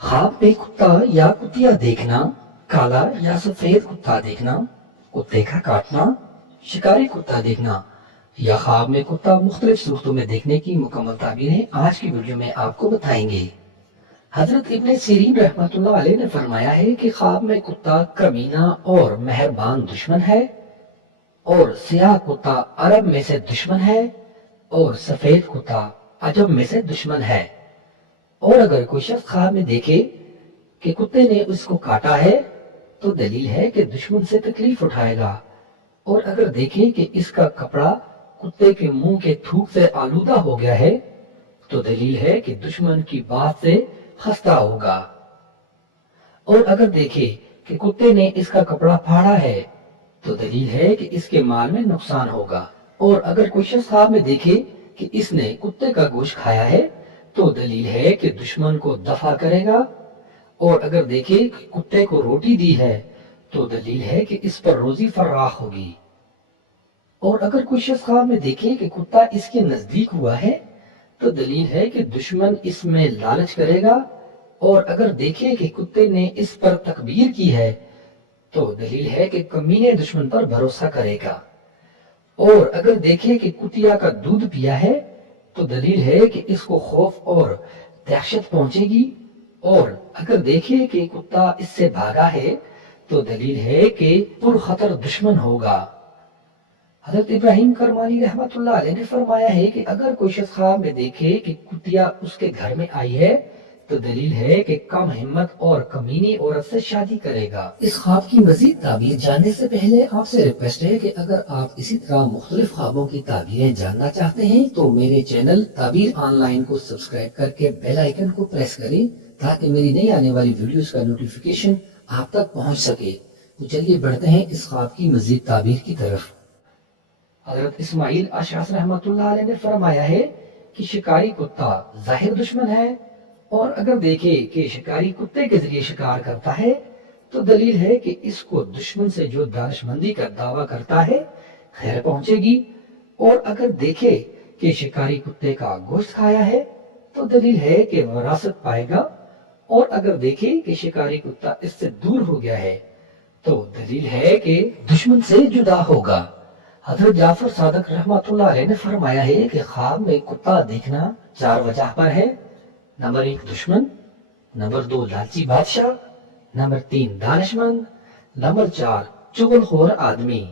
خواب में कुत्ता या कुतिया देखना, काला या सफेद कुत्ता देखना, कुत्ते का काटना, शिकारी कुत्ता देखना या ख्वाब में कुत्ता मुख्तलिफ सूरतों में देखने की मुकम्मल ताबीरें आज की वीडियो में आपको बताएंगे। हजरत इब्ने सीरीन रहमतुल्लाह अलैह ने फरमाया है कि ख्वाब में कुत्ता कमीना और मेहरबान दुश्मन है, और सियाह कुत्ता अरब में से दुश्मन है, और सफेद कुत्ता अजम में से दुश्मन है। और अगर कोई शख्स ख्वाब में देखे कि कुत्ते ने उसको काटा है तो दलील है कि दुश्मन से तकलीफ उठाएगा, और अगर देखे कि इसका कपड़ा कुत्ते के मुंह के थूक से आलूदा हो गया है तो दलील है कि दुश्मन की बात से खस्ता होगा। और अगर देखे कि कुत्ते ने इसका कपड़ा फाड़ा है तो दलील है कि इसके माल में नुकसान होगा। और अगर कोई शख्स ख्वाब में देखे कि इसने कुत्ते का गोश्त खाया है तो दलील है कि दुश्मन को दफा करेगा। और अगर देखे कि कुत्ते को रोटी दी है तो दलील है कि इस पर रोजी फर्राख होगी। और अगर कोई शख्स ख्वाब में देखे कि कुत्ता इसके नजदीक हुआ है तो दलील है कि दुश्मन इसमें लालच करेगा। और अगर देखे कि कुत्ते ने इस पर तकबीर की है तो दलील है कि कमीने दुश्मन पर भरोसा करेगा। और अगर देखे कि कुतिया का दूध पिया है तो दलील है कि इसको खौफ और दहशत पहुंचेगी। और अगर देखे कि कुत्ता इससे भागा है तो दलील है कि पुरखतर दुश्मन होगा। हजरत इब्राहिम करमानी रहमतुल्लाह अलैह ने फरमाया है कि अगर कोई शख्स ख्वाब में देखे कि कुतिया उसके घर में आई है तो दलील है कि कम हिम्मत और कमीनी औरत से शादी करेगा। इस ख्वाब की मजीद ताबीर जानने से पहले आपसे रिक्वेस्ट है कि अगर आप इसी तरह मुख्तलिफ ख्वाबों की ताबीरें जानना चाहते हैं तो मेरे चैनल ताबीर ऑनलाइन को सब्सक्राइब करके बेल आइकन को प्रेस करें ताकि मेरी नई आने वाली वीडियोस का नोटिफिकेशन आप तक पहुंच सके। तो चलिए बढ़ते हैं इस ख्वाब की मजीद ताबीर की तरफ। हजरत इस्माइल अशअस रहमतुल्लाह अलैह ने फरमाया है कि शिकारी कुत्ता जाहिर दुश्मन है, और अगर देखे कि शिकारी कुत्ते के जरिए शिकार करता है तो दलील है कि इसको दुश्मन से जो दानिशमंदी का दावा करता है खैर पहुंचेगी। और अगर देखे कि शिकारी कुत्ते का गोश्त खाया है तो दलील है कि विरासत पाएगा। और अगर देखे कि शिकारी कुत्ता इससे दूर हो गया है तो दलील है कि दुश्मन से जुदा होगा। हजरत जाफर सादक रहमतुल्लाह अलैह ने फरमाया है कि ख्वाब में कुत्ता देखना 4 वजह पर है। नंबर 1 दुश्मन, नंबर 2 लालची बादशाह, नंबर 3 दानिशमंद, नंबर 4 चुगलखोर आदमी।